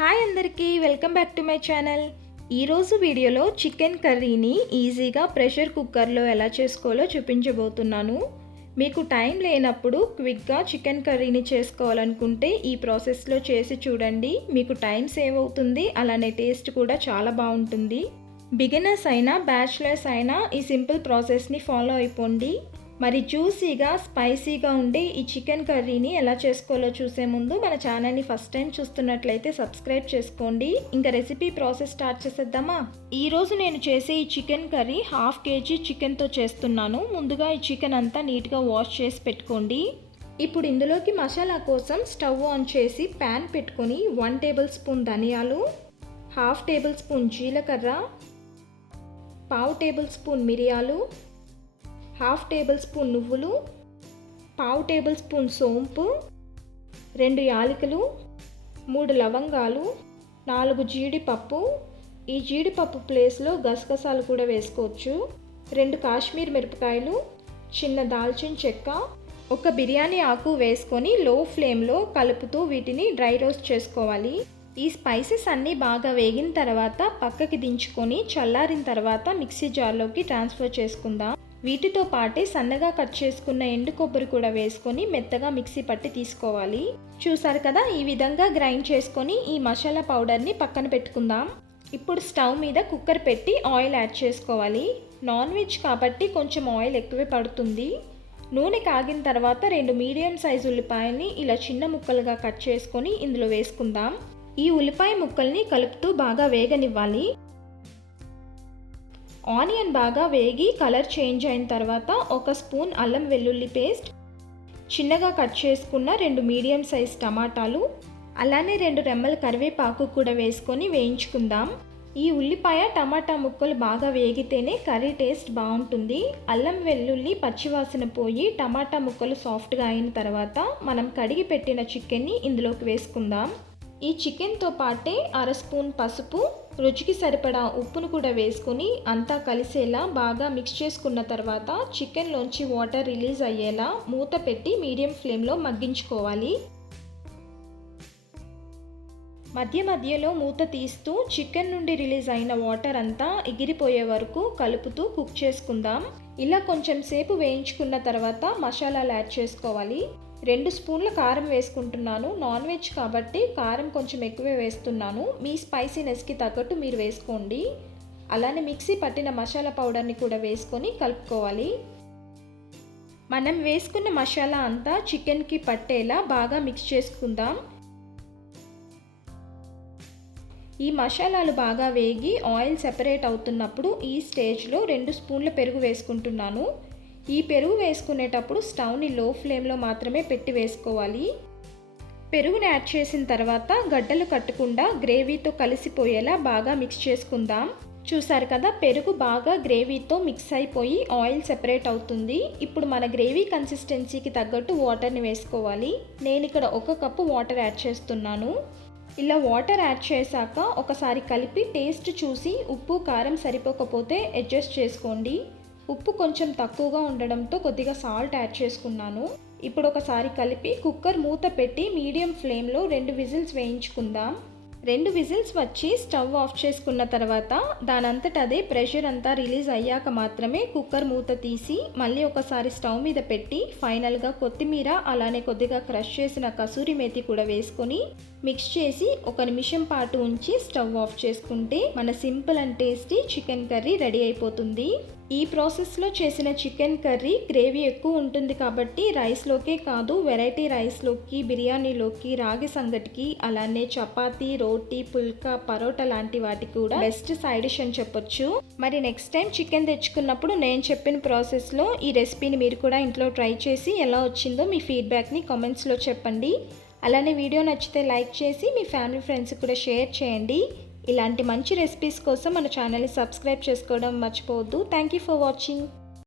Hi అందరికీ welcome back to my channel. ఈరోజు వీడియోలో చికెన్ కర్రీని ఈజీగా ప్రెషర్ కుక్కర్లో ఎలా చేసుకోవాలో చూపించబోతున్నాను. మీకు టైం లేనప్పుడు క్విక్గా చికెన్ కర్రీని చేసుకోవాలనుకుంటే ఈ ప్రాసెస్లో చేసి చూడండి. మీకు టైం సేవ్ అవుతుంది, అలానే టేస్ట్ కూడా చాలా బాగుంటుంది. బిగినర్స్ అయినా బ్యాచిలర్స్ అయినా ఈ సింపుల్ ప్రాసెస్ని ఫాలో అయిపోండి. మరి జ్యూసీగా స్పైసీగా ఉండే ఈ చికెన్ కర్రీని ఎలా చేసుకోవాలో చూసే ముందు మన ఛానల్ని ఫస్ట్ టైం చూస్తున్నట్లయితే సబ్స్క్రైబ్ చేసుకోండి. ఇంకా రెసిపీ ప్రాసెస్ స్టార్ట్ చేసేద్దామా? ఈరోజు నేను చేసే ఈ చికెన్ కర్రీ 1/2 kg చికెన్తో చేస్తున్నాను. ముందుగా ఈ చికెన్ అంతా నీట్గా వాష్ చేసి పెట్టుకోండి. ఇప్పుడు ఇందులోకి మసాలా కోసం స్టవ్ ఆన్ చేసి ప్యాన్ పెట్టుకొని 1 టేబుల్ స్పూన్ ధనియాలు, 1/2 టేబుల్ స్పూన్ జీలకర్ర, 1/2 టేబుల్ స్పూన్ మిరియాలు, 1/2 టేబుల్ స్పూన్ నువ్వులు, 1/2 టేబుల్ స్పూన్ సోంపు, 2 యాలకులు, 3 లవంగాలు, 4 జీడిపప్పు. ఈ జీడిపప్పు ప్లేస్లో గసగసాలు కూడా వేసుకోవచ్చు. 2 కాశ్మీర్ మిరపకాయలు, చిన్న దాల్చిన చెక్క, ఒక బిర్యానీ ఆకు వేసుకొని లో ఫ్లేమ్లో కలుపుతూ వీటిని డ్రై రోస్ట్ చేసుకోవాలి. ఈ స్పైసెస్ అన్నీ బాగా వేగిన తర్వాత పక్కకి దించుకొని చల్లారిన తర్వాత మిక్సీ జార్లోకి ట్రాన్స్ఫర్ చేసుకుందాం. వీటితో పాటే సన్నగా కట్ చేసుకున్న ఎండు కొబ్బరి కూడా వేసుకొని మెత్తగా మిక్సీ పట్టి తీసుకోవాలి. చూసారు కదా, ఈ విధంగా గ్రైండ్ చేసుకొని ఈ మసాలా పౌడర్ని పక్కన పెట్టుకుందాం. ఇప్పుడు స్టవ్ మీద కుక్కర్ పెట్టి ఆయిల్ యాడ్ చేసుకోవాలి. నాన్ వెజ్ కాబట్టి కొంచెం ఆయిల్ ఎక్కువే పడుతుంది. నూనె కాగిన తర్వాత 2 మీడియం సైజు ఉల్లిపాయల్ని ఇలా చిన్న ముక్కలుగా కట్ చేసుకొని ఇందులో వేసుకుందాం. ఈ ఉల్లిపాయ ముక్కల్ని కలుపుతూ బాగా వేగనివ్వాలి. ఆనియన్ బాగా వేగి కలర్ చేంజ్ అయిన తర్వాత 1 స్పూన్ అల్లం వెల్లుల్లి పేస్ట్, చిన్నగా కట్ చేసుకున్న 2 మీడియం సైజ్ టమాటాలు, అలానే 2 రెమ్మల కరివేపాకు కూడా వేసుకొని వేయించుకుందాం. ఈ ఉల్లిపాయ టమాటా ముక్కలు బాగా వేగితేనే కర్రీ టేస్ట్ బాగుంటుంది. అల్లం వెల్లుల్లి పచ్చివాసన పోయి టమాటా ముక్కలు సాఫ్ట్గా అయిన తర్వాత మనం కడిగి పెట్టిన చికెన్ని ఇందులోకి వేసుకుందాం. ఈ చికెన్తో పాటే 1/2 స్పూన్ పసుపు, రుచికి సరిపడా ఉప్పును కూడా వేసుకొని అంతా కలిసేలా బాగా మిక్స్ చేసుకున్న తర్వాత చికెన్లోంచి వాటర్ రిలీజ్ అయ్యేలా మూత పెట్టి మీడియం ఫ్లేమ్లో మగ్గించుకోవాలి. మధ్య మధ్యలో మూత తీస్తూ చికెన్ నుండి రిలీజ్ అయిన వాటర్ అంతా ఎగిరిపోయే వరకు కలుపుతూ కుక్ చేసుకుందాం. ఇలా కొంచెం సేపు వేయించుకున్న తర్వాత మసాలాలు యాడ్ చేసుకోవాలి. 2 స్పూన్ల కారం వేసుకుంటున్నాను. నాన్ వెజ్ కాబట్టి కారం కొంచెం ఎక్కువే వేస్తున్నాను. మీ స్పైసీనెస్కి తగ్గట్టు మీరు వేసుకోండి. అలానే మిక్సీ పట్టిన మసాలా పౌడర్ని కూడా వేసుకొని కలుపుకోవాలి. మనం వేసుకున్న మసాలా అంతా చికెన్కి పట్టేలా బాగా మిక్స్ చేసుకుందాం. ఈ మసాలాలు బాగా వేగి ఆయిల్ సెపరేట్ అవుతున్నప్పుడు ఈ స్టేజ్లో 2 స్పూన్ల పెరుగు వేసుకుంటున్నాను. ఈ పెరుగు వేసుకునేటప్పుడు స్టవ్ని లో ఫ్లేమ్లో మాత్రమే పెట్టి వేసుకోవాలి. పెరుగుని యాడ్ చేసిన తర్వాత గడ్డలు కట్టకుండా గ్రేవీతో కలిసిపోయేలా బాగా మిక్స్ చేసుకుందాం. చూసారు కదా, పెరుగు బాగా గ్రేవీతో మిక్స్ అయిపోయి ఆయిల్ సెపరేట్ అవుతుంది. ఇప్పుడు మన గ్రేవీ కన్సిస్టెన్సీకి తగ్గట్టు వాటర్ని వేసుకోవాలి. నేను ఇక్కడ 1 కప్పు వాటర్ యాడ్ చేస్తున్నాను. ఇలా వాటర్ యాడ్ చేశాక ఒకసారి కలిపి టేస్ట్ చూసి ఉప్పు కారం సరిపోకపోతే అడ్జస్ట్ చేసుకోండి. ఉప్పు కొంచెం తక్కువగా ఉండడంతో కొద్దిగా సాల్ట్ యాడ్ చేసుకున్నాను. ఇప్పుడు ఒకసారి కలిపి కుక్కర్ మూత పెట్టి మీడియం ఫ్లేమ్లో 2 విజిల్స్ వేయించుకుందాం. 2 విజిల్స్ వచ్చి స్టవ్ ఆఫ్ చేసుకున్న తర్వాత దానంతట అదే ప్రెషర్ అంతా రిలీజ్ అయ్యాక మాత్రమే కుక్కర్ మూత తీసి మళ్ళీ ఒకసారి స్టవ్ మీద పెట్టి ఫైనల్గా కొత్తిమీర అలానే కొద్దిగా క్రష్ చేసిన కసూరి మేతి కూడా వేసుకొని మిక్స్ చేసి 1 నిమిషం పాటు ఉంచి స్టవ్ ఆఫ్ చేసుకుంటే మన simple and tasty chicken curry ready అయిపోతుంది. ఈ ప్రాసెస్లో చేసిన చికెన్ కర్రీ గ్రేవీ ఎక్కువ ఉంటుంది కాబట్టి రైస్లోకే కాదు వెరైటీ రైస్లోకి, బిర్యానీలోకి, రాగి సంగటికి, అలానే చపాతీ, రోటీ, పుల్కా, పరోటా లాంటి వాటికి కూడా బెస్ట్ సైడ్ డిష్ అని చెప్పొచ్చు. మరి నెక్స్ట్ టైం చికెన్ తెచ్చుకున్నప్పుడు నేను చెప్పిన ప్రాసెస్లో ఈ రెసిపీని మీరు కూడా ఇంట్లో ట్రై చేసి ఎలా వచ్చిందో మీ ఫీడ్బ్యాక్ని కామెంట్స్లో చెప్పండి. అలానే వీడియో నచ్చితే లైక్ చేసి మీ ఫ్యామిలీ ఫ్రెండ్స్కి కూడా షేర్ చేయండి. ఇలాంటి మంచి రెసిపీస్ కోసం మన ఛానల్ని సబ్స్క్రైబ్ చేసుకోవడం మర్చిపోవద్దు. Thank you for watching.